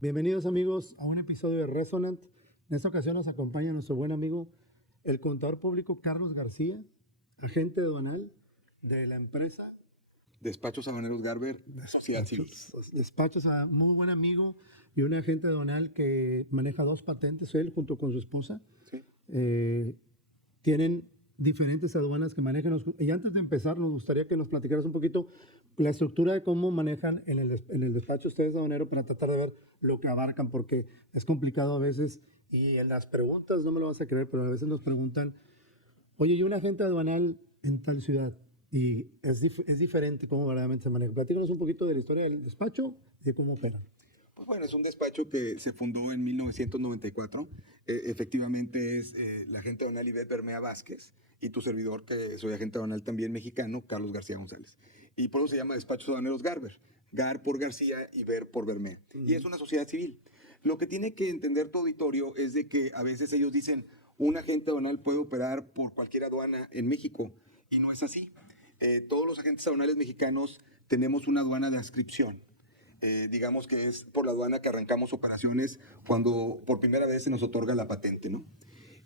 Bienvenidos amigos a un episodio de Resonant. En esta ocasión nos acompaña nuestro buen amigo, el contador público Carlos García, agente aduanal de la empresa Despachos Aduaneros Garber, Sociedad Civil. Despachos, a muy buen amigo y un agente aduanal que maneja 2 patentes, él junto con su esposa. Sí. Tienen diferentes aduanas que manejan. Y antes de empezar, nos gustaría que nos platicaras un poquito la estructura de cómo manejan en el despacho ustedes de aduanero para tratar de ver lo que abarcan, porque es complicado a veces. Y en las preguntas, no me lo vas a creer, pero a veces nos preguntan, oye, ¿y un agente aduanal en tal ciudad? Y es diferente cómo verdaderamente se maneja. Platícanos un poquito de la historia del despacho y de cómo operan. Pues bueno, es un despacho que se fundó en 1994. Efectivamente es la agente aduanal Ivette Bermea Vázquez y tu servidor, que soy agente aduanal también mexicano, Carlos García González. Y por eso se llama Despachos Aduaneros Garber. Gar por García y Ver por Bermea. Y es una sociedad civil. Lo que tiene que entender tu auditorio es de que a veces ellos dicen, un agente aduanal puede operar por cualquier aduana en México, y no es así. Todos los agentes aduanales mexicanos tenemos una aduana de adscripción. Digamos que es por la aduana que arrancamos operaciones cuando por primera vez se nos otorga la patente, ¿no?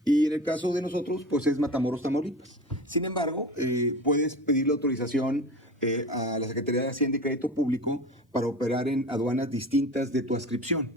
Y en el caso de nosotros, pues es Matamoros, Tamaulipas. Sin embargo, puedes pedir la autorización a la Secretaría de Hacienda y Crédito Público para operar en aduanas distintas de tu adscripción.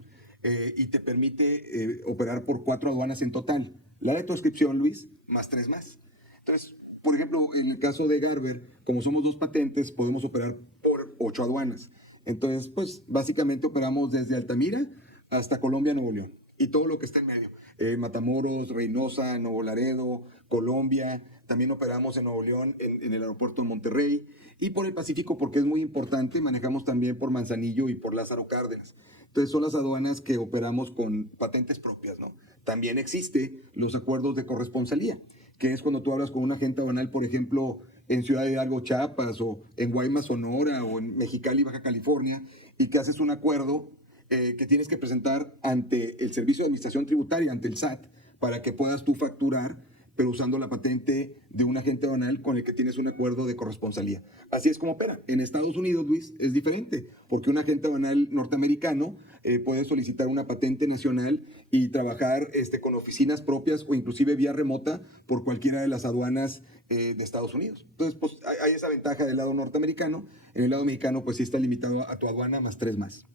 Y te permite operar por 4 aduanas en total. La de tu adscripción, Luis, más 3 más. Entonces, por ejemplo, en el caso de Garber, como somos 2 patentes, podemos operar por 8 aduanas. Entonces, pues básicamente operamos desde Altamira hasta Colombia, Nuevo León. Y todo lo que está en medio. Matamoros, Reynosa, Nuevo Laredo, Colombia. También operamos en Nuevo León, en el aeropuerto de Monterrey. Y por el Pacífico, porque es muy importante, manejamos también por Manzanillo y por Lázaro Cárdenas. Entonces son las aduanas que operamos con patentes propias, ¿no? También existe los acuerdos de corresponsalía, que es cuando tú hablas con un agente aduanal, por ejemplo, en Ciudad de Hidalgo, Chiapas, o en Guaymas, Sonora, o en Mexicali, Baja California, y que haces un acuerdo que tienes que presentar ante el Servicio de Administración Tributaria, ante el SAT, para que puedas tú facturar, pero usando la patente de un agente aduanal con el que tienes un acuerdo de corresponsalía. Así es como opera. En Estados Unidos, Luis, es diferente, porque un agente aduanal norteamericano puede solicitar una patente nacional y trabajar con oficinas propias o inclusive vía remota por cualquiera de las aduanas de Estados Unidos. Entonces, pues hay esa ventaja del lado norteamericano. En el lado mexicano, pues sí está limitado a tu aduana más 3 más.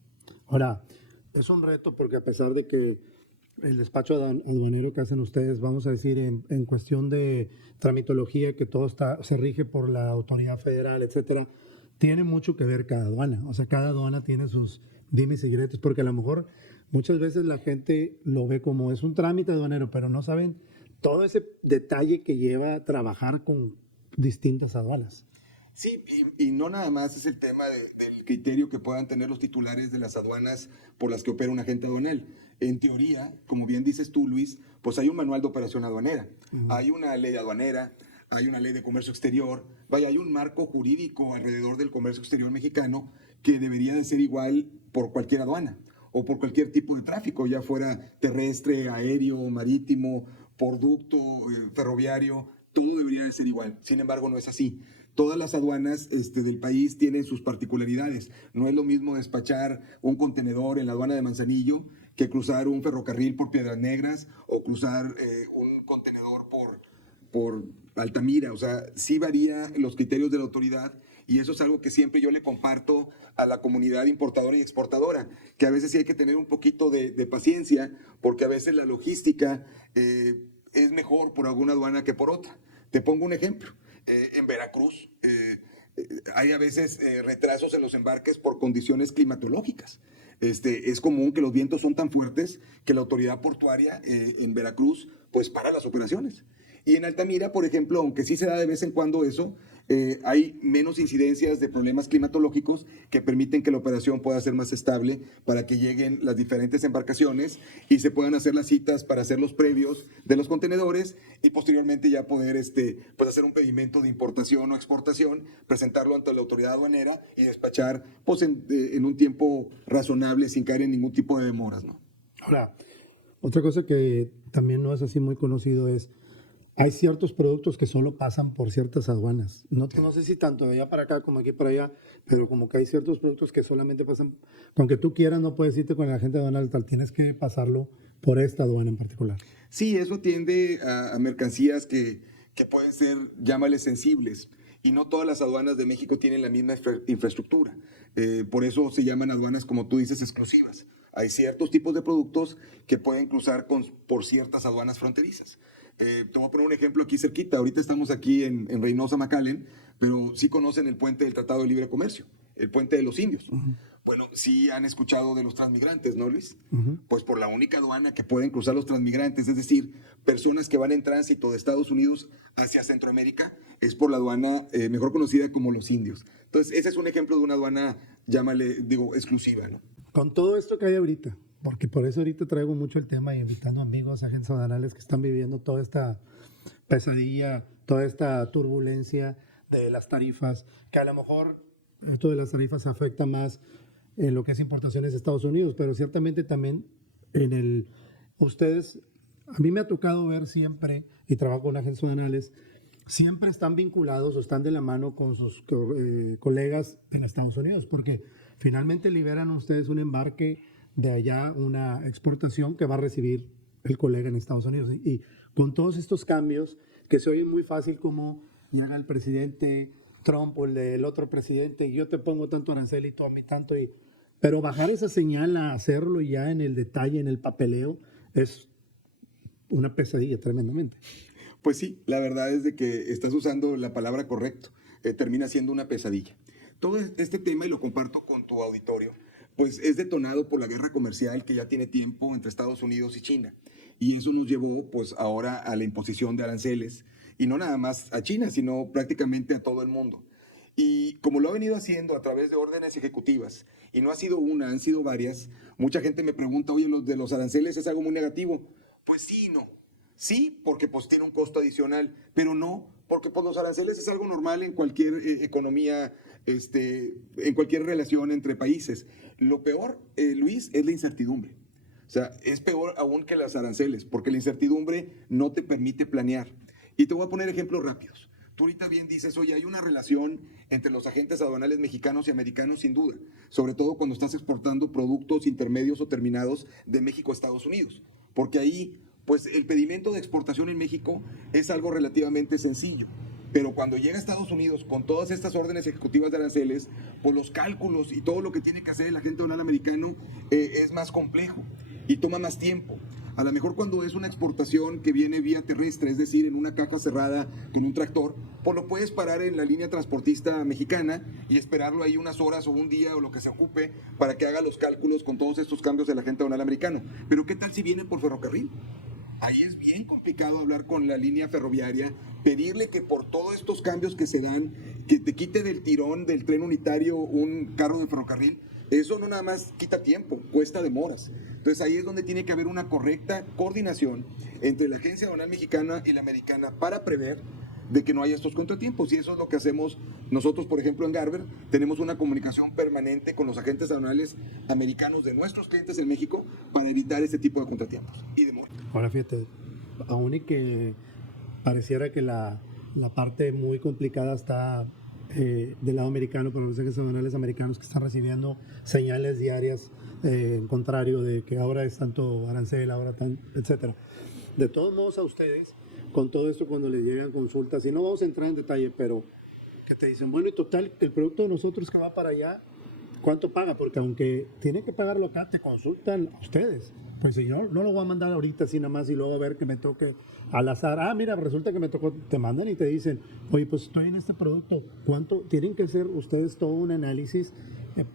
Ahora, es un reto porque a pesar de que el despacho aduanero que hacen ustedes, vamos a decir, en cuestión de tramitología, que todo se rige por la autoridad federal, etcétera, tiene mucho que ver cada aduana. O sea, cada aduana tiene sus dimes y diretes, porque a lo mejor muchas veces la gente lo ve como es un trámite aduanero, pero no saben todo ese detalle que lleva a trabajar con distintas aduanas. Sí, y no nada más es el tema del criterio que puedan tener los titulares de las aduanas por las que opera un agente aduanal. En teoría, como bien dices tú, Luis, pues hay un manual de operación aduanera, hay una ley aduanera, hay una ley de comercio exterior, vaya, hay un marco jurídico alrededor del comercio exterior mexicano que debería de ser igual por cualquier aduana o por cualquier tipo de tráfico, ya fuera terrestre, aéreo, marítimo, por ducto, ferroviario, todo debería de ser igual. Sin embargo, no es así. Todas las aduanas del país tienen sus particularidades. No es lo mismo despachar un contenedor en la aduana de Manzanillo que cruzar un ferrocarril por Piedras Negras o cruzar un contenedor por Altamira. O sea, sí varía los criterios de la autoridad, y eso es algo que siempre yo le comparto a la comunidad importadora y exportadora, que a veces sí hay que tener un poquito de paciencia, porque a veces la logística es mejor por alguna aduana que por otra. Te pongo un ejemplo. En Veracruz hay a veces retrasos en los embarques por condiciones climatológicas. Es común que los vientos son tan fuertes que la autoridad portuaria en Veracruz pues para las operaciones. Y en Altamira, por ejemplo, aunque sí se da de vez en cuando eso, hay menos incidencias de problemas climatológicos que permiten que la operación pueda ser más estable para que lleguen las diferentes embarcaciones y se puedan hacer las citas para hacer los previos de los contenedores y posteriormente ya poder pues hacer un pedimento de importación o exportación, presentarlo ante la autoridad aduanera y despachar pues en un tiempo razonable sin caer en ningún tipo de demoras, ¿no? Ahora, otra cosa que también no es así muy conocido es, hay ciertos productos que solo pasan por ciertas aduanas. No sé si tanto de allá para acá como aquí para allá, pero como que hay ciertos productos que solamente pasan, aunque tú quieras, no puedes irte con el agente aduanal tal, tienes que pasarlo por esta aduana en particular. Sí, eso tiende a mercancías que pueden ser, llámale, sensibles. Y no todas las aduanas de México tienen la misma infraestructura. Por eso se llaman aduanas, como tú dices, exclusivas. Hay ciertos tipos de productos que pueden cruzar por ciertas aduanas fronterizas. Te voy a poner un ejemplo aquí cerquita. Ahorita estamos aquí en Reynosa, McAllen, pero sí conocen el puente del Tratado de Libre Comercio, el puente de los indios. Bueno, sí han escuchado de los transmigrantes, ¿no, Luis? Pues por la única aduana que pueden cruzar los transmigrantes, es decir, personas que van en tránsito de Estados Unidos hacia Centroamérica, es por la aduana mejor conocida como los indios. Entonces, ese es un ejemplo de una aduana, llámale, digo, exclusiva, ¿no? Con todo esto que hay ahorita, porque por eso ahorita traigo mucho el tema y invitando amigos, agentes aduanales que están viviendo toda esta pesadilla, toda esta turbulencia de las tarifas, que a lo mejor esto de las tarifas afecta más en lo que es importaciones de Estados Unidos, pero ciertamente también ustedes, a mí me ha tocado ver siempre, y trabajo con agentes aduanales, siempre están vinculados o están de la mano con sus colegas en Estados Unidos, porque finalmente liberan ustedes un embarque de allá, una exportación que va a recibir el colega en Estados Unidos. Y con todos estos cambios, que se oyen muy fácil como llega el presidente Trump o el otro presidente, y yo te pongo tanto arancel y tú a mí tanto, pero bajar esa señal a hacerlo ya en el detalle, en el papeleo, es una pesadilla tremendamente. Pues sí, la verdad es de que estás usando la palabra correcto. Termina siendo una pesadilla. Todo este tema, y lo comparto con tu auditorio, pues es detonado por la guerra comercial que ya tiene tiempo entre Estados Unidos y China. Y eso nos llevó pues ahora a la imposición de aranceles, y no nada más a China, sino prácticamente a todo el mundo. Y como lo ha venido haciendo a través de órdenes ejecutivas, y no ha sido una, han sido varias, mucha gente me pregunta, oye, ¿los de los aranceles es algo muy negativo? Pues sí y no. Sí, porque pues tiene un costo adicional, pero no, porque pues los aranceles es algo normal en cualquier economía, en cualquier relación entre países. Lo peor, Luis, es la incertidumbre. O sea, es peor aún que las aranceles, porque la incertidumbre no te permite planear. Y te voy a poner ejemplos rápidos. Tú ahorita bien dices, oye, hay una relación entre los agentes aduanales mexicanos y americanos sin duda, sobre todo cuando estás exportando productos intermedios o terminados de México a Estados Unidos, porque ahí pues el pedimento de exportación en México es algo relativamente sencillo. Pero cuando llega a Estados Unidos con todas estas órdenes ejecutivas de aranceles, pues los cálculos y todo lo que tiene que hacer el agente aduanal americano es más complejo y toma más tiempo. A lo mejor cuando es una exportación que viene vía terrestre, es decir, en una caja cerrada con un tractor, pues lo puedes parar en la línea transportista mexicana y esperarlo ahí unas horas o un día o lo que se ocupe para que haga los cálculos con todos estos cambios del agente aduanal americano. Pero ¿qué tal si viene por ferrocarril? Ahí es bien complicado hablar con la línea ferroviaria, pedirle que por todos estos cambios que se dan, que te quite del tirón del tren unitario un carro de ferrocarril. Eso no nada más quita tiempo, cuesta demoras. Entonces ahí es donde tiene que haber una correcta coordinación entre la Agencia Aduanal Mexicana y la Americana para prever de que no haya estos contratiempos. Y eso es lo que hacemos nosotros, por ejemplo, en Garber. Tenemos una comunicación permanente con los agentes aduanales americanos de nuestros clientes en México para evitar este tipo de contratiempos y demoras. Ahora fíjate, aún y que pareciera que la parte muy complicada está del lado americano, pero los agentes aduanales americanos que están recibiendo señales diarias en contrario de que ahora es tanto arancel, ahora tan, etcétera. De todos modos, a ustedes, con todo esto, cuando les llegan consultas, y no vamos a entrar en detalle, pero que te dicen, bueno, y total, el producto de nosotros que va para allá, ¿cuánto paga? Porque aunque tienen que pagarlo acá, te consultan a ustedes. Pues si yo no lo voy a mandar ahorita así nada más y luego a ver que me toque al azar. Ah, mira, resulta que me tocó, te mandan y te dicen, oye, pues estoy en este producto. ¿Cuánto? Tienen que hacer ustedes todo un análisis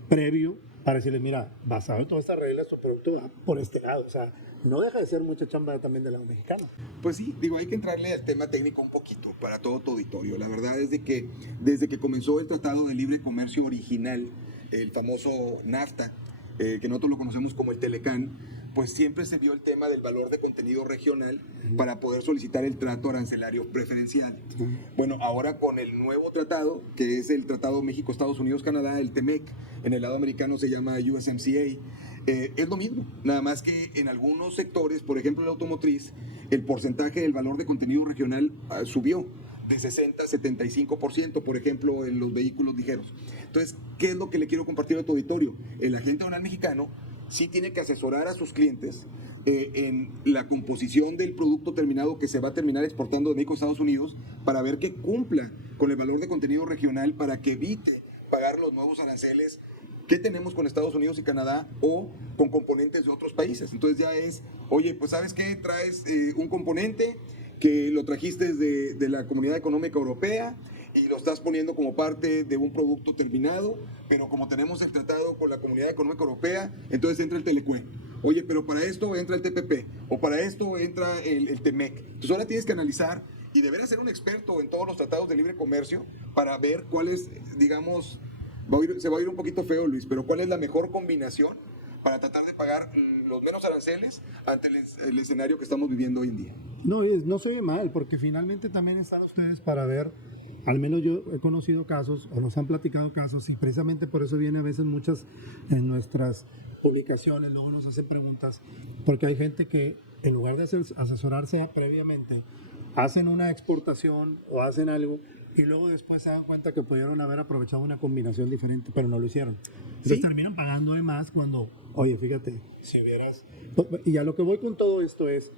previo para decirles, mira, basado en todas estas reglas, tu producto va por este lado. O sea, no deja de ser mucha chamba también del lado mexicano. Pues sí, digo, hay que entrarle al tema técnico un poquito para todo tu auditorio. La verdad es de que desde que comenzó el Tratado de Libre Comercio original, el famoso NAFTA, que nosotros lo conocemos como el Telecán, pues siempre se vio el tema del valor de contenido regional para poder solicitar el trato arancelario preferencial. Bueno, ahora con el nuevo tratado, que es el Tratado México-Estados Unidos-Canadá, el TEMEC, en el lado americano se llama USMCA, es lo mismo, nada más que en algunos sectores, por ejemplo el automotriz, el porcentaje del valor de contenido regional subió de 60 a 75%, por ejemplo, en los vehículos ligeros. Entonces, ¿qué es lo que le quiero compartir a tu auditorio? El agente aduanal mexicano sí tiene que asesorar a sus clientes en la composición del producto terminado que se va a terminar exportando de México a Estados Unidos para ver que cumpla con el valor de contenido regional para que evite pagar los nuevos aranceles que tenemos con Estados Unidos y Canadá o con componentes de otros países. Entonces ya es, oye, pues ¿sabes qué? Traes un componente que lo trajiste de la Comunidad Económica Europea y lo estás poniendo como parte de un producto terminado, pero como tenemos el tratado con la Comunidad Económica Europea, entonces entra el Telecue. Oye, pero para esto entra el TPP, o para esto entra el TEMEC. Entonces ahora tienes que analizar y deberías ser un experto en todos los tratados de libre comercio para ver cuál es, digamos, se va a oír un poquito feo, Luis, pero cuál es la mejor combinación para tratar de pagar los menos aranceles ante el escenario que estamos viviendo hoy en día. No se ve mal, porque finalmente también están ustedes para ver, al menos yo he conocido casos, o nos han platicado casos, y precisamente por eso viene a veces muchas en nuestras publicaciones, luego nos hacen preguntas, porque hay gente que en lugar de asesorarse previamente, hacen una exportación o hacen algo, y luego después se dan cuenta que pudieron haber aprovechado una combinación diferente, pero no lo hicieron. Entonces terminan pagando de más cuando, oye, fíjate, si hubieras... Y a lo que voy con todo esto es,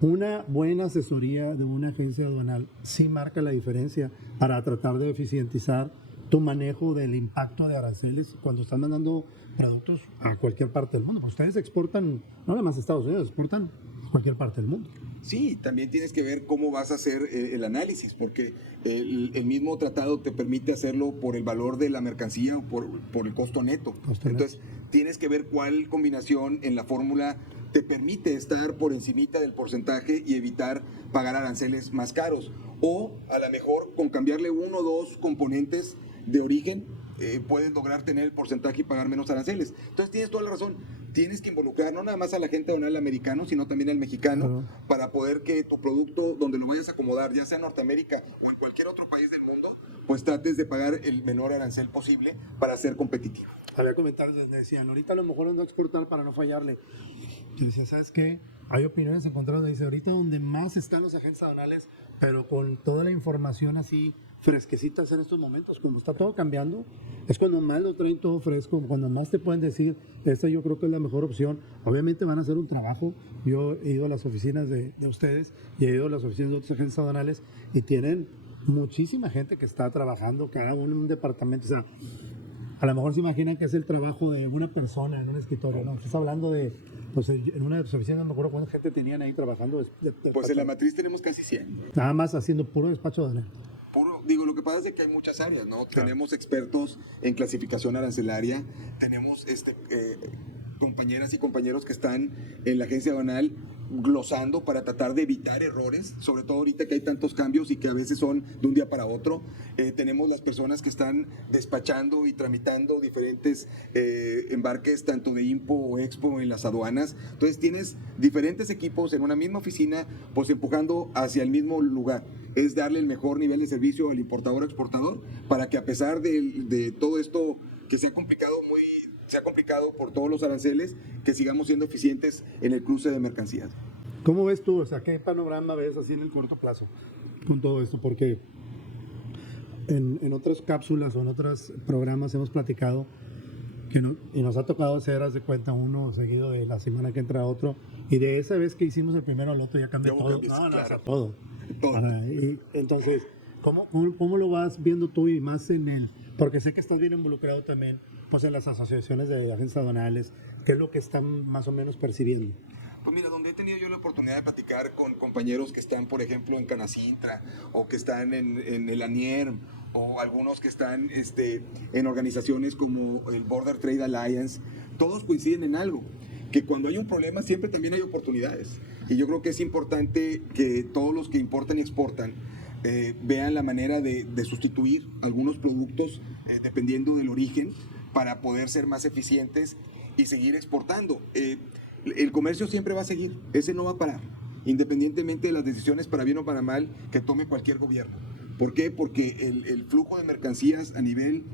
una buena asesoría de una agencia aduanal sí marca la diferencia para tratar de eficientizar tu manejo del impacto de aranceles cuando están mandando productos a cualquier parte del mundo. Pues ustedes exportan, no nada más a Estados Unidos, exportan a cualquier parte del mundo. Sí, también tienes que ver cómo vas a hacer el análisis, porque el mismo tratado te permite hacerlo por el valor de la mercancía o por el costo neto. Entonces, tienes que ver cuál combinación en la fórmula te permite estar por encimita del porcentaje y evitar pagar aranceles más caros. O a lo mejor con cambiarle uno o dos componentes de origen, puedes lograr tener el porcentaje y pagar menos aranceles. Entonces tienes toda la razón, tienes que involucrar no nada más al agente aduanal americano, sino también al mexicano, para poder que tu producto, donde lo vayas a acomodar, ya sea en Norteamérica o en cualquier otro país del mundo, pues trates de pagar el menor arancel posible para ser competitivo. Había comentarios donde decían, ahorita a lo mejor no exportar para no fallarle. Yo decía, ¿sabes qué? Hay opiniones encontradas donde dice, ahorita donde más están los agentes aduanales, pero con toda la información así fresquecitas en estos momentos, como está todo cambiando, es cuando más lo traen todo fresco, cuando más te pueden decir, esta yo creo que es la mejor opción. Obviamente van a hacer un trabajo. Yo he ido a las oficinas de ustedes y he ido a las oficinas de otros agentes aduanales y tienen muchísima gente que está trabajando, cada uno en un departamento. O sea, a lo mejor se imaginan que es el trabajo de una persona en un escritorio, ¿no? Estás hablando de, pues en una de las oficinas, no me acuerdo cuánta gente tenían ahí trabajando. Pues en la matriz tenemos casi 100. Nada más haciendo puro despacho de aduanal. Digo, lo que pasa es que hay muchas áreas, ¿no? Claro. Tenemos expertos en clasificación arancelaria, tenemos compañeras y compañeros que están en la agencia aduanal glosando para tratar de evitar errores, sobre todo ahorita que hay tantos cambios y que a veces son de un día para otro. Tenemos las personas que están despachando y tramitando diferentes embarques, tanto de IMPO o EXPO en las aduanas. Entonces tienes diferentes equipos en una misma oficina, pues empujando hacia el mismo lugar. Es darle el mejor nivel de servicio al importador o exportador para que a pesar de todo esto que se ha complicado por todos los aranceles, que sigamos siendo eficientes en el cruce de mercancías. ¿Cómo ves tú? O sea, ¿qué panorama ves así en el corto plazo con todo esto? Porque en otras cápsulas o en otros programas hemos platicado y nos ha tocado hacer, haz de cuenta, uno seguido de la semana que entra otro, y de esa vez que hicimos el primero al otro ya cambió todo. Claro. O sea, todo. Y entonces, ¿cómo lo vas viendo tú y más en el... Porque sé que estás bien involucrado también pues en las asociaciones de agentes aduanales, ¿qué es lo que están más o menos percibiendo? Pues mira, donde he tenido yo la oportunidad de platicar con compañeros que están, por ejemplo, en Canacintra, o que están en el ANIER, o algunos que están en organizaciones como el Border Trade Alliance, todos coinciden en algo, que cuando hay un problema siempre también hay oportunidades. Y yo creo que es importante que todos los que importan y exportan vean la manera de sustituir algunos productos dependiendo del origen para poder ser más eficientes y seguir exportando. El comercio siempre va a seguir, ese no va a parar, independientemente de las decisiones para bien o para mal que tome cualquier gobierno. ¿Por qué? Porque el flujo de mercancías a nivel,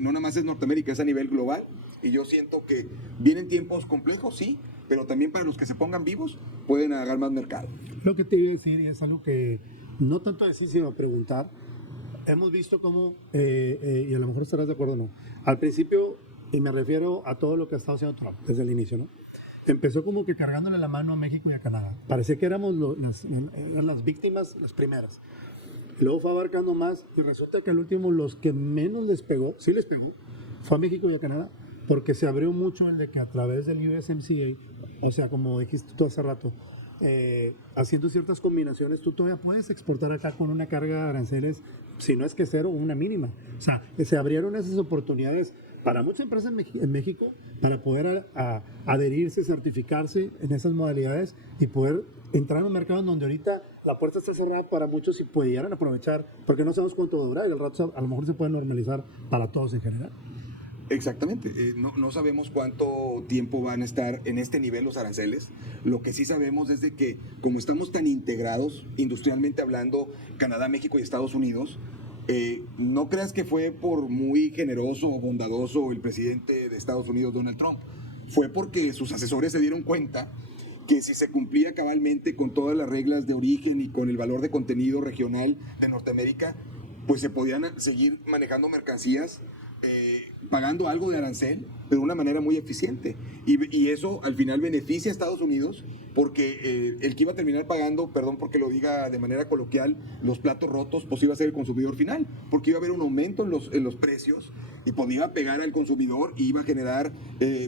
no nada más es Norteamérica, es a nivel global, y yo siento que vienen tiempos complejos, sí, pero también para los que se pongan vivos pueden agarrar más mercado. Lo que te iba a decir, y es algo que no tanto decir, sino preguntar, hemos visto cómo, y a lo mejor estarás de acuerdo o no, al principio, y me refiero a todo lo que ha estado haciendo Trump desde el inicio, ¿no? Empezó como que cargándole la mano a México y a Canadá. Parecía que éramos eran las víctimas, las primeras. Luego fue abarcando más y resulta que al último los que menos les pegó, sí les pegó, fue a México y a Canadá, porque se abrió mucho el de que a través del USMCA, o sea, como dijiste tú hace rato, haciendo ciertas combinaciones, tú todavía puedes exportar acá con una carga de aranceles, si no es que cero, una mínima. O sea, se abrieron esas oportunidades para muchas empresas en México para poder adherirse, certificarse en esas modalidades y poder entrar en un mercado en donde ahorita la puerta está cerrada para muchos y pudieran aprovechar, porque no sabemos cuánto va a durar y al rato a lo mejor se puede normalizar para todos en general. Exactamente, no sabemos cuánto tiempo van a estar en este nivel los aranceles. Lo que sí sabemos es de que como estamos tan integrados, industrialmente hablando, Canadá, México y Estados Unidos, no creas que fue por muy generoso o bondadoso el presidente de Estados Unidos, Donald Trump. Fue porque sus asesores se dieron cuenta que si se cumplía cabalmente con todas las reglas de origen y con el valor de contenido regional de Norteamérica, pues se podían seguir manejando mercancías pagando algo de arancel, pero de una manera muy eficiente. Y eso al final beneficia a Estados Unidos porque el que iba a terminar pagando, perdón porque lo diga de manera coloquial, los platos rotos, pues iba a ser el consumidor final, porque iba a haber un aumento en los precios y podía pegar al consumidor y iba a generar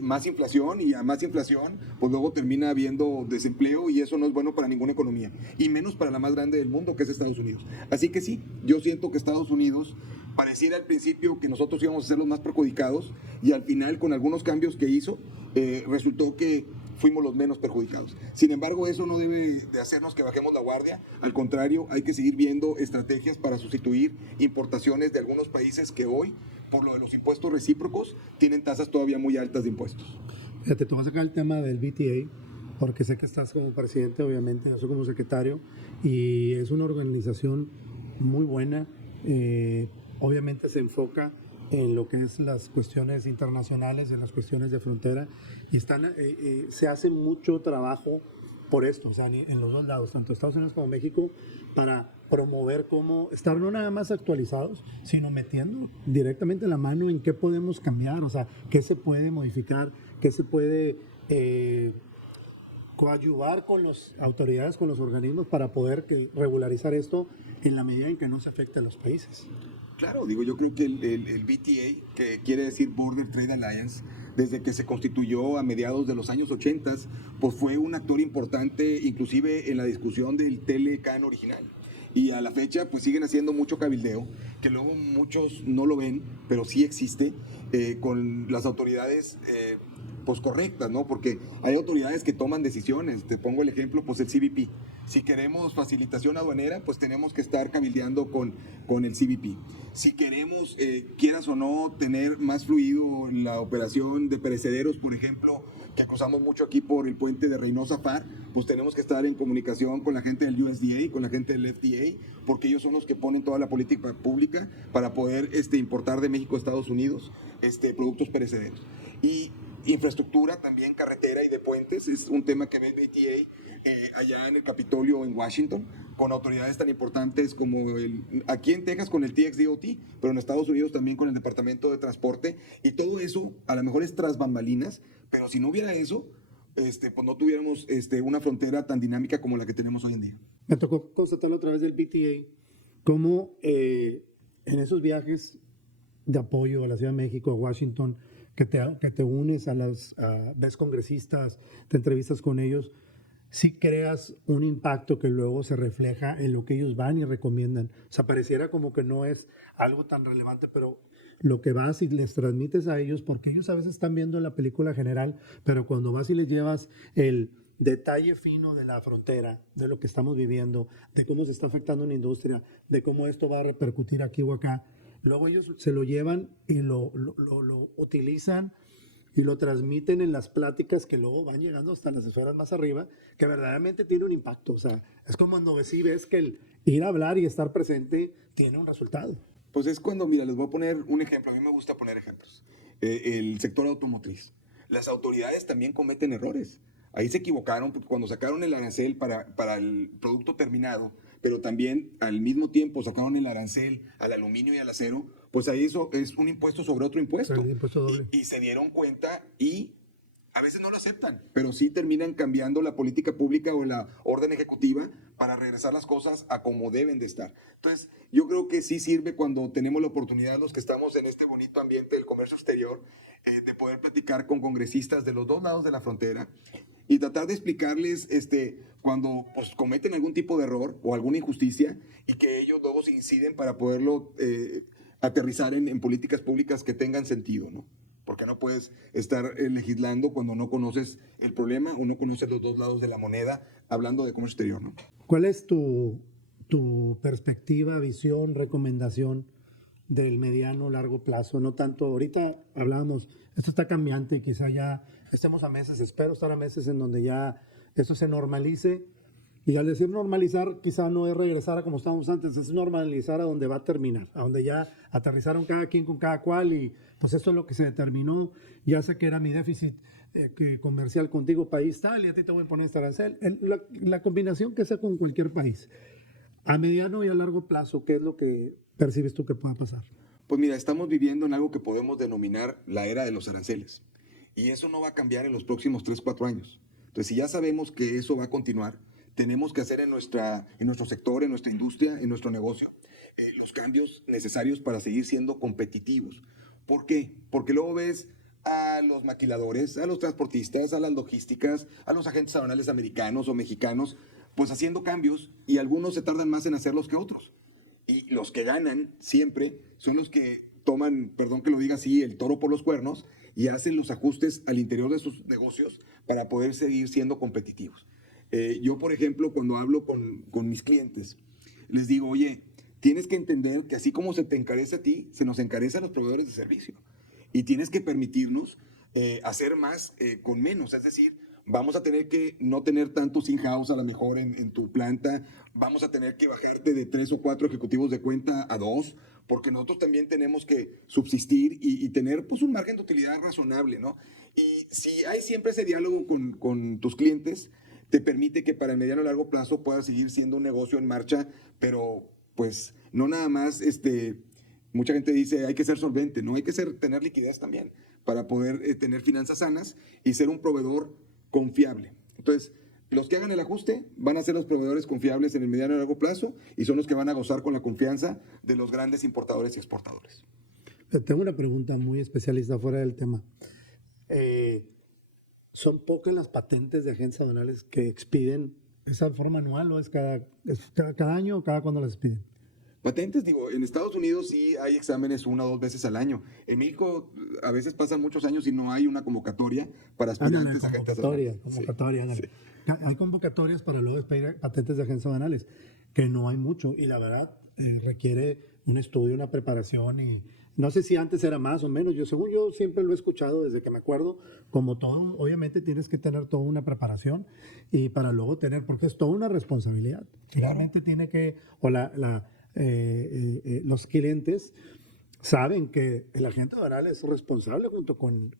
más inflación, y a más inflación, pues luego termina habiendo desempleo, y eso no es bueno para ninguna economía, y menos para la más grande del mundo, que es Estados Unidos. Así que sí, yo siento que Estados Unidos pareciera al principio que nosotros íbamos a ser los más perjudicados, y al final con algunos cambios que hizo resultó que fuimos los menos perjudicados. Sin embargo, eso no debe de hacernos que bajemos la guardia. Al contrario, hay que seguir viendo estrategias para sustituir importaciones de algunos países que hoy, por lo de los impuestos recíprocos, tienen tasas todavía muy altas de impuestos. Fíjate, te voy a sacar el tema del BTA, porque sé que estás como presidente, obviamente, yo soy como secretario, y es una organización muy buena. Obviamente se enfoca en lo que es las cuestiones internacionales, en las cuestiones de frontera, y se hace mucho trabajo por esto, o sea, en los dos lados, tanto Estados Unidos como México, para promover cómo estar no nada más actualizados, sino metiendo directamente la mano en qué podemos cambiar, o sea, qué se puede modificar, qué se puede coadyuvar con las autoridades, con los organismos, para poder regularizar esto en la medida en que no se afecte a los países. Claro, digo, yo creo que el BTA, que quiere decir Border Trade Alliance, desde que se constituyó a mediados de los años 80, pues fue un actor importante inclusive en la discusión del Telecan original. Y a la fecha pues siguen haciendo mucho cabildeo, que luego muchos no lo ven, pero sí existe, con las autoridades pues correctas, ¿no? Porque hay autoridades que toman decisiones. Te pongo el ejemplo, pues el CBP. Si queremos facilitación aduanera, pues tenemos que estar cabildeando con el CBP. Si queremos, quieras o no, tener más fluido en la operación de perecederos, por ejemplo, que acosamos mucho aquí por el puente de Reynosa-Far, pues tenemos que estar en comunicación con la gente del USDA, con la gente del FDA, porque ellos son los que ponen toda la política pública para poder importar de México a Estados Unidos productos perecederos. Y infraestructura también, carretera y de puentes, es un tema que ve el BTA allá en el Capitolio en Washington, con autoridades tan importantes como aquí en Texas con el TXDOT, pero en Estados Unidos también con el Departamento de Transporte, y todo eso a lo mejor es tras bambalinas, pero si no hubiera eso, pues no tuviéramos una frontera tan dinámica como la que tenemos hoy en día. Me tocó constatarlo a través del BTA, cómo en esos viajes de apoyo a la Ciudad de México, a Washington, que te unes ves congresistas, te entrevistas con ellos, sí creas un impacto que luego se refleja en lo que ellos van y recomiendan. O sea, pareciera como que no es algo tan relevante, pero lo que vas y les transmites a ellos, porque ellos a veces están viendo la película general, pero cuando vas y les llevas el detalle fino de la frontera, de lo que estamos viviendo, de cómo se está afectando una industria, de cómo esto va a repercutir aquí o acá, luego ellos se lo llevan y lo utilizan y lo transmiten en las pláticas que luego van llegando hasta las esferas más arriba, que verdaderamente tiene un impacto. O sea, es como cuando sí ves que el ir a hablar y estar presente tiene un resultado. Pues es cuando, mira, les voy a poner un ejemplo. A mí me gusta poner ejemplos. El sector automotriz. Las autoridades también cometen errores. Ahí se equivocaron porque cuando sacaron el arancel para el producto terminado, pero también al mismo tiempo sacaron el arancel al aluminio y al acero, pues ahí eso es un impuesto sobre otro impuesto. El impuesto doble. Y se dieron cuenta y a veces no lo aceptan, pero sí terminan cambiando la política pública o la orden ejecutiva para regresar las cosas a como deben de estar. Entonces, yo creo que sí sirve cuando tenemos la oportunidad, los que estamos en este bonito ambiente del comercio exterior, de poder platicar con congresistas de los dos lados de la frontera y tratar de explicarles cuando pues, cometen algún tipo de error o alguna injusticia y que ellos luego se inciden para poderlo aterrizar en políticas públicas que tengan sentido, ¿no? Porque no puedes estar legislando cuando no conoces el problema o no conoces los dos lados de la moneda, hablando de comercio exterior, ¿no? ¿Cuál es tu perspectiva, visión, recomendación del mediano, largo plazo? No tanto, ahorita hablábamos, esto está cambiante y quizá ya estemos a meses, espero estar a meses en donde ya eso se normalice. Y al decir normalizar, quizá no es regresar a como estábamos antes, es normalizar a donde va a terminar, a donde ya aterrizaron cada quien con cada cual y pues esto es lo que se determinó. Ya sé que era mi déficit comercial contigo, país tal, y a ti te voy a poner este arancel. La combinación que sea con cualquier país. A mediano y a largo plazo, ¿qué es lo que percibes tú que pueda pasar? Pues mira, estamos viviendo en algo que podemos denominar la era de los aranceles. Y eso no va a cambiar en los próximos 3, 4 años. Entonces, si ya sabemos que eso va a continuar, tenemos que hacer en nuestro sector, en nuestra industria, en nuestro negocio, los cambios necesarios para seguir siendo competitivos. ¿Por qué? Porque luego ves a los maquiladores, a los transportistas, a las logísticas, a los agentes aduanales americanos o mexicanos, pues haciendo cambios y algunos se tardan más en hacerlos que otros. Y los que ganan siempre son los que toman, perdón que lo diga así, el toro por los cuernos y hacen los ajustes al interior de sus negocios para poder seguir siendo competitivos. Yo, por ejemplo, cuando hablo con mis clientes, les digo, oye, tienes que entender que así como se te encarece a ti, se nos encarece a los proveedores de servicio. Y tienes que permitirnos hacer más con menos. Es decir, vamos a tener que no tener tantos in-house a lo mejor en tu planta. Vamos a tener que bajarte de 3 o 4 ejecutivos de cuenta a 2, porque nosotros también tenemos que subsistir y tener pues, un margen de utilidad razonable, ¿no? Y si hay siempre ese diálogo con tus clientes, te permite que para el mediano y largo plazo puedas seguir siendo un negocio en marcha, pero pues no nada más, mucha gente dice hay que ser solvente, no hay que tener liquidez también para poder tener finanzas sanas y ser un proveedor confiable. Entonces, los que hagan el ajuste van a ser los proveedores confiables en el mediano y largo plazo y son los que van a gozar con la confianza de los grandes importadores y exportadores. Tengo una pregunta muy especialista fuera del tema. ¿Son pocas las patentes de agencias aduanales que expiden esa forma anual o es cada año o cada cuando las expiden? Patentes, digo, en Estados Unidos sí hay exámenes 1 o 2 veces al año. En México a veces pasan muchos años y no hay una convocaria para aspirantes a agentes aduanales. Convocatoria. Sí. Hay convocatorias para luego expedir patentes de agencias aduanales, que no hay mucho y la verdad requiere un estudio, una preparación y no sé si antes era más o menos. Según yo siempre lo he escuchado desde que me acuerdo, como todo, obviamente tienes que tener toda una preparación y para luego tener, porque es toda una responsabilidad. Finalmente tiene que, los clientes saben que el agente aduanal es responsable junto con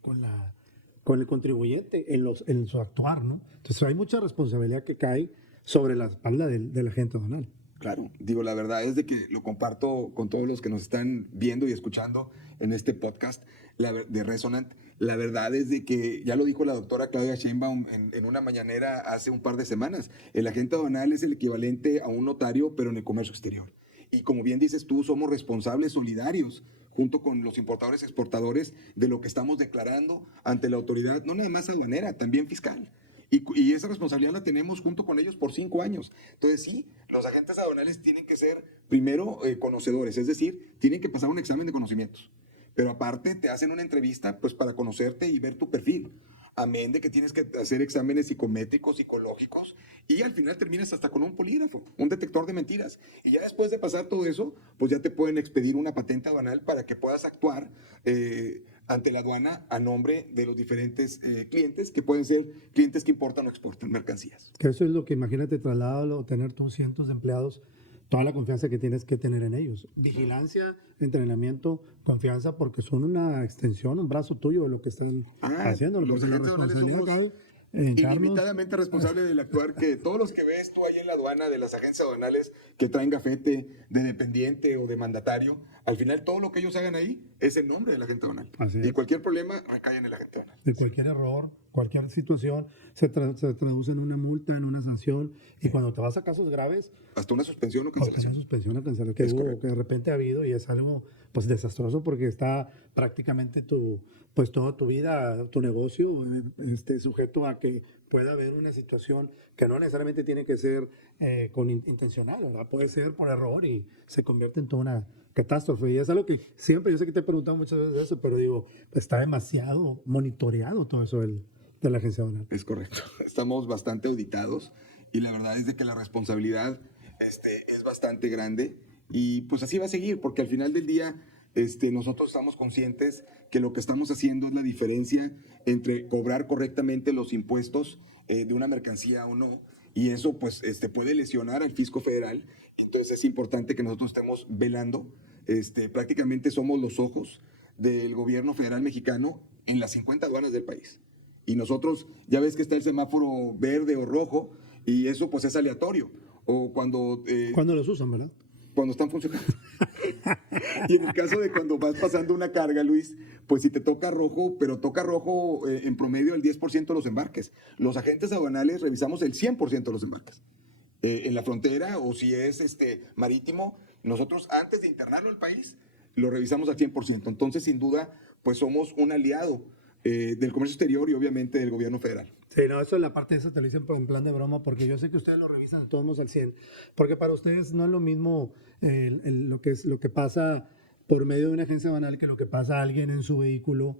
el contribuyente en su actuar, ¿no? Entonces hay mucha responsabilidad que cae sobre la espalda del agente aduanal. Claro, digo, la verdad es de que lo comparto con todos los que nos están viendo y escuchando en este podcast de Resonant. La verdad es de que, ya lo dijo la doctora Claudia Sheinbaum en una mañanera hace un par de semanas, el agente aduanal es el equivalente a un notario, pero en el comercio exterior. Y como bien dices tú, somos responsables solidarios junto con los importadores y exportadores de lo que estamos declarando ante la autoridad, no nada más aduanera, también fiscal. Y esa responsabilidad la tenemos junto con ellos por 5 años. Entonces sí, los agentes aduanales tienen que ser primero conocedores, es decir, tienen que pasar un examen de conocimientos. Pero aparte te hacen una entrevista pues para conocerte y ver tu perfil. Amén de que tienes que hacer exámenes psicométricos, psicológicos, y al final terminas hasta con un polígrafo, un detector de mentiras. Y ya después de pasar todo eso, pues ya te pueden expedir una patente aduanal para que puedas actuar ante la aduana a nombre de los diferentes clientes, que pueden ser clientes que importan o exportan mercancías. Que eso es lo que, imagínate, trasladarlo, tener tú cientos de empleados, toda la confianza que tienes que tener en ellos. Vigilancia, entrenamiento, confianza, porque son una extensión, un brazo tuyo de lo que están haciendo. Los Porque la agentes aduanales responsabilidad somos cabe en ilimitadamente responsables del actuar, que todos los que ves tú ahí en la aduana, de las agencias aduanales que traen gafete de dependiente o de mandatario, al final todo lo que ellos hagan ahí es en nombre del agente aduanal. Así Y es. cualquier problema recae en el agente aduanal. De cualquier error, cualquier situación, se traduce en una multa, en una sanción, y cuando te vas a casos graves, Hasta una suspensión o hasta cancelación. una suspensión a cancelación que Es hubo, correcto. que de repente ha habido, y es algo pues desastroso porque está prácticamente pues toda tu vida, tu negocio, sujeto a que pueda haber una situación que no necesariamente tiene que ser intencional, ¿verdad? Puede ser por error y se convierte en toda una catástrofe. Y es algo que siempre, yo sé que te he preguntado muchas veces eso, pero digo, está demasiado monitoreado todo eso de la agencia aduanal. Es correcto. Estamos bastante auditados y la verdad es de que la responsabilidad es bastante grande y pues así va a seguir, porque al final del día nosotros estamos conscientes que lo que estamos haciendo es la diferencia entre cobrar correctamente los impuestos de una mercancía o no, y eso pues puede lesionar al fisco federal. Entonces es importante que nosotros estemos velando. Prácticamente somos los ojos del gobierno federal mexicano en las 50 aduanas del país. Y nosotros, ya ves que está el semáforo verde o rojo, y eso pues es aleatorio. O cuando Los usan, ¿verdad? cuando están funcionando. Y en el caso de cuando vas pasando una carga, Luis, pues si te toca rojo, pero toca rojo en promedio el 10% de los embarques. Los agentes aduanales revisamos el 100% de los embarques. En la frontera, o si es marítimo, nosotros antes de internarlo al país, lo revisamos al 100%. Entonces, sin duda, pues somos un aliado del comercio exterior y obviamente del gobierno federal. Sí, no, eso es la parte de eso te lo dicen por un plan de broma, porque yo sé que ustedes lo revisan de todos modos al 100, porque para ustedes no es lo mismo lo que pasa por medio de una agencia aduanal que lo que pasa a alguien en su vehículo,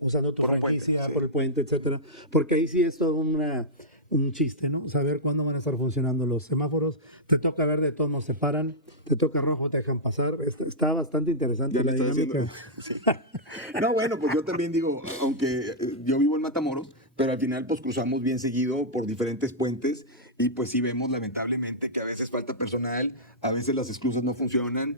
usando tu Por un franquicia, puente, sí. por el puente, etcétera, porque ahí sí es todo un chiste, ¿no? Saber cuándo van a estar funcionando los semáforos, te toca verde, de todos modos te paran, te toca rojo, te dejan pasar, está bastante interesante Ya la me estás dinámica. haciendo. Sí. No, bueno, pues yo también digo, aunque yo vivo en Matamoros, pero al final pues cruzamos bien seguido por diferentes puentes y pues sí vemos lamentablemente que a veces falta personal, a veces las esclusas no funcionan,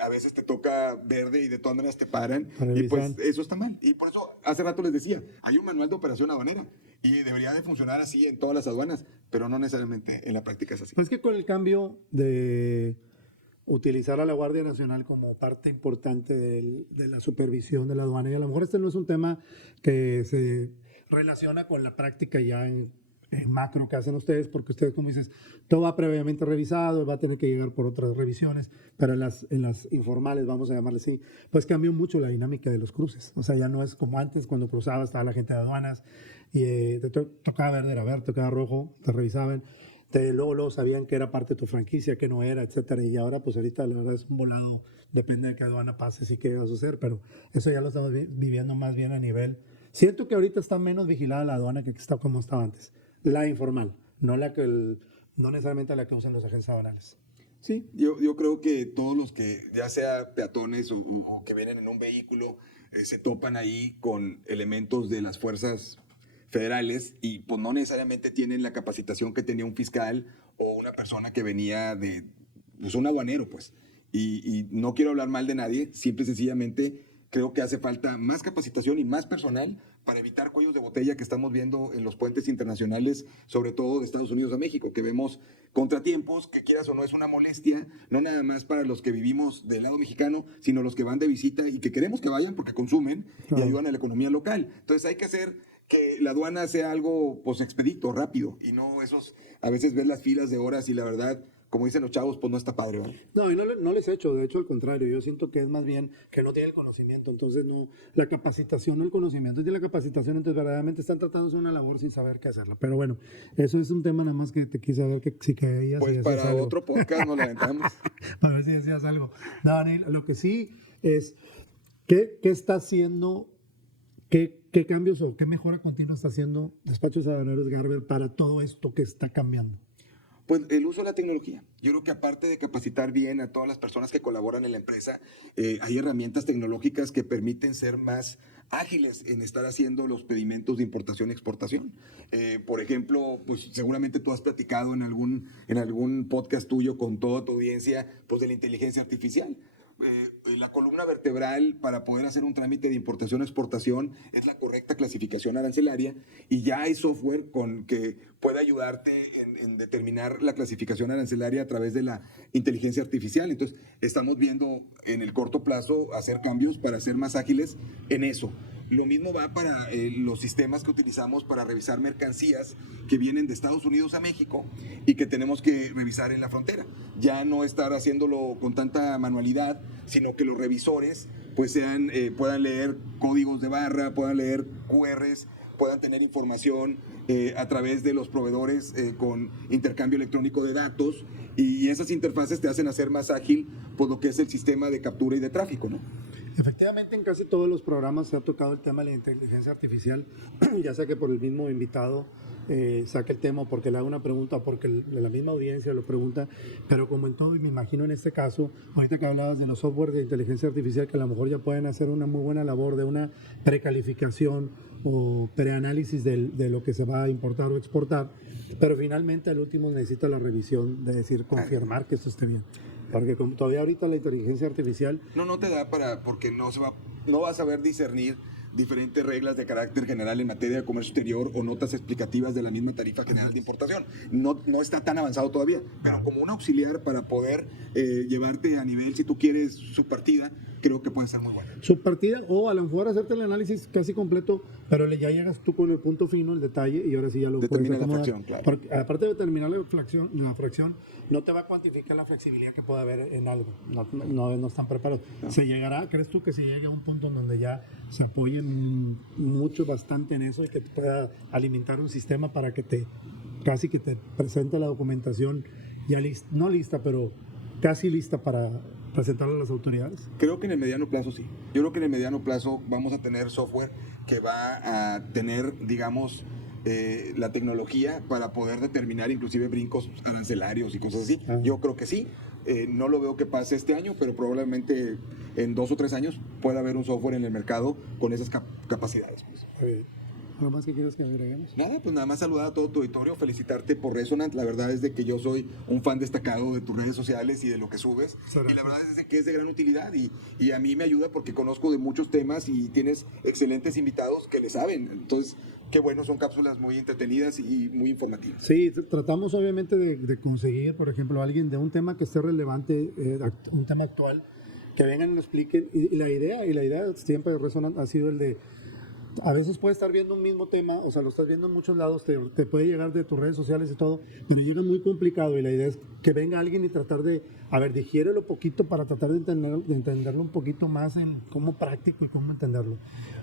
a veces te toca verde y de todas maneras te paran Para y pues revisar. eso está mal. Y por eso hace rato les decía, hay un manual de operación aduanera y debería de funcionar así en todas las aduanas, pero no necesariamente en la práctica es así. Pues que con el cambio de utilizar a la Guardia Nacional como parte importante de la supervisión de la aduana, y a lo mejor este no es un tema que se relaciona con la práctica ya en macro que hacen ustedes, porque ustedes, como dices, todo va previamente revisado, va a tener que llegar por otras revisiones, pero en las informales, vamos a llamarle así, pues cambió mucho la dinámica de los cruces. O sea, ya no es como antes, cuando cruzabas, estaba la gente de aduanas y te tocaba verde, era verde, tocaba rojo, te revisaban. Luego sabían que era parte de tu franquicia, que no era, etcétera. Y ahora, pues ahorita la verdad es un volado, depende de qué aduana pases y qué vas a hacer, pero eso ya lo estamos viviendo más bien a nivel. Siento que ahorita está menos vigilada la aduana que está como estaba antes. La informal, no no necesariamente la que usan los agentes aduanales. Sí, yo creo que todos los que, ya sea peatones o que vienen en un vehículo, se topan ahí con elementos de las fuerzas federales y pues no necesariamente tienen la capacitación que tenía un fiscal o una persona que venía de pues, un aduanero, pues. Y no quiero hablar mal de nadie, simple y sencillamente creo que hace falta más capacitación y más personal para evitar cuellos de botella que estamos viendo en los puentes internacionales, sobre todo de Estados Unidos a México, que vemos contratiempos, que quieras o no es una molestia, no nada más para los que vivimos del lado mexicano, sino los que van de visita y que queremos que vayan porque consumen y ayudan a la economía local. Entonces hay que hacer que la aduana sea algo pues expedito, rápido, y no esos, a veces ver las filas de horas y la verdad, como dicen los chavos, pues no está padre, ¿vale? No, y no les he hecho, de hecho al contrario, yo siento que es más bien que no tiene el conocimiento, entonces no, la capacitación, no el conocimiento, tiene la capacitación, entonces verdaderamente están tratando de hacer una labor sin saber qué hacerla. Pero bueno, eso es un tema nada más que te quise saber que si caías. Pues para algo. otro podcast nos lamentamos. A ver si decías algo. No, Daniel, lo que sí es, ¿qué está haciendo, qué cambios o qué mejora continua está haciendo Despachos Aduaneros Garber para todo esto que está cambiando? Pues el uso de la tecnología. Yo creo que aparte de capacitar bien a todas las personas que colaboran en la empresa, hay herramientas tecnológicas que permiten ser más ágiles en estar haciendo los pedimentos de importación y exportación. Por ejemplo, pues seguramente tú has platicado en algún podcast tuyo con toda tu audiencia, pues de la inteligencia artificial. La columna vertebral para poder hacer un trámite de importación o exportación es la correcta clasificación arancelaria, y ya hay software que puede ayudarte en determinar la clasificación arancelaria a través de la inteligencia artificial. Entonces, estamos viendo en el corto plazo hacer cambios para ser más ágiles en eso. Lo mismo va para los sistemas que utilizamos para revisar mercancías que vienen de Estados Unidos a México y que tenemos que revisar en la frontera. Ya no estar haciéndolo con tanta manualidad, sino que los revisores pues puedan leer códigos de barra, puedan leer QRs, puedan tener información a través de los proveedores con intercambio electrónico de datos, y esas interfaces te hacen hacer más ágil pues, lo que es el sistema de captura y de tráfico, ¿no? Efectivamente, en casi todos los programas se ha tocado el tema de la inteligencia artificial, ya sea que por el mismo invitado saque el tema, porque le haga una pregunta, porque la misma audiencia lo pregunta, pero como en todo, y me imagino en este caso, ahorita que hablabas de los software de inteligencia artificial, que a lo mejor ya pueden hacer una muy buena labor de una precalificación o preanálisis de lo que se va a importar o exportar, pero finalmente al último necesita la revisión, de decir, confirmar que esto esté bien. Porque como todavía ahorita la inteligencia artificial... No te da porque no vas a saber discernir diferentes reglas de carácter general en materia de comercio exterior o notas explicativas de la misma tarifa general de importación. No está tan avanzado todavía, pero como un auxiliar para poder llevarte a nivel, si tú quieres, su partida, creo que puede ser muy buena. Su partida, o a lo mejor hacerte el análisis casi completo, pero ya llegas tú con el punto fino, el detalle, y ahora sí ya lo determina puedes acomodar. la fracción, claro. Porque, aparte de determinar la fracción, no te va a cuantificar la flexibilidad que pueda haber en algo. No están preparados. No. ¿Se llegará, crees tú que se llegue a un punto en donde ya se apoyen mucho, bastante en eso, y que pueda alimentar un sistema para que casi que te presente la documentación ya no lista, pero casi lista para presentarla a las autoridades? Creo que en el mediano plazo sí. Yo creo que en el mediano plazo vamos a tener software que va a tener, digamos, la tecnología para poder determinar inclusive brincos arancelarios y cosas así. Yo creo que sí. No lo veo que pase este año, pero probablemente en 2 o 3 años pueda haber un software en el mercado con esas capacidades. Pues. ¿Algo más que quieras que agreguemos? Nada, pues nada más saludar a todo tu auditorio, felicitarte por Resonant. La verdad es de que yo soy un fan destacado de tus redes sociales y de lo que subes. Y la verdad es de que es de gran utilidad y a mí me ayuda porque conozco de muchos temas y tienes excelentes invitados que le saben. Entonces, qué bueno, son cápsulas muy entretenidas y muy informativas. Sí, tratamos obviamente de conseguir, por ejemplo, alguien de un tema que esté relevante, un tema actual, que vengan y lo expliquen. Y la idea siempre de Resonant ha sido el de... A veces puedes estar viendo un mismo tema, o sea, lo estás viendo en muchos lados, te puede llegar de tus redes sociales y todo, pero llega muy complicado, y la idea es que venga alguien y tratar de, digiérelo poquito para tratar de entenderlo un poquito más en cómo práctico y cómo entenderlo.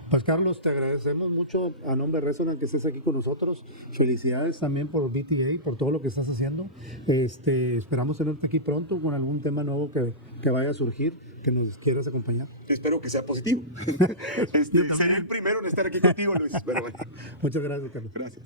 Pues Carlos, te agradecemos mucho a nombre de Resonant que estés aquí con nosotros. Felicidades también por BTA, por todo lo que estás haciendo. Esperamos tenerte aquí pronto con algún tema nuevo que vaya a surgir, que nos quieras acompañar. Espero que sea positivo. Seré el primero en estar aquí contigo, Luis. Pero bueno. Muchas gracias, Carlos. Gracias.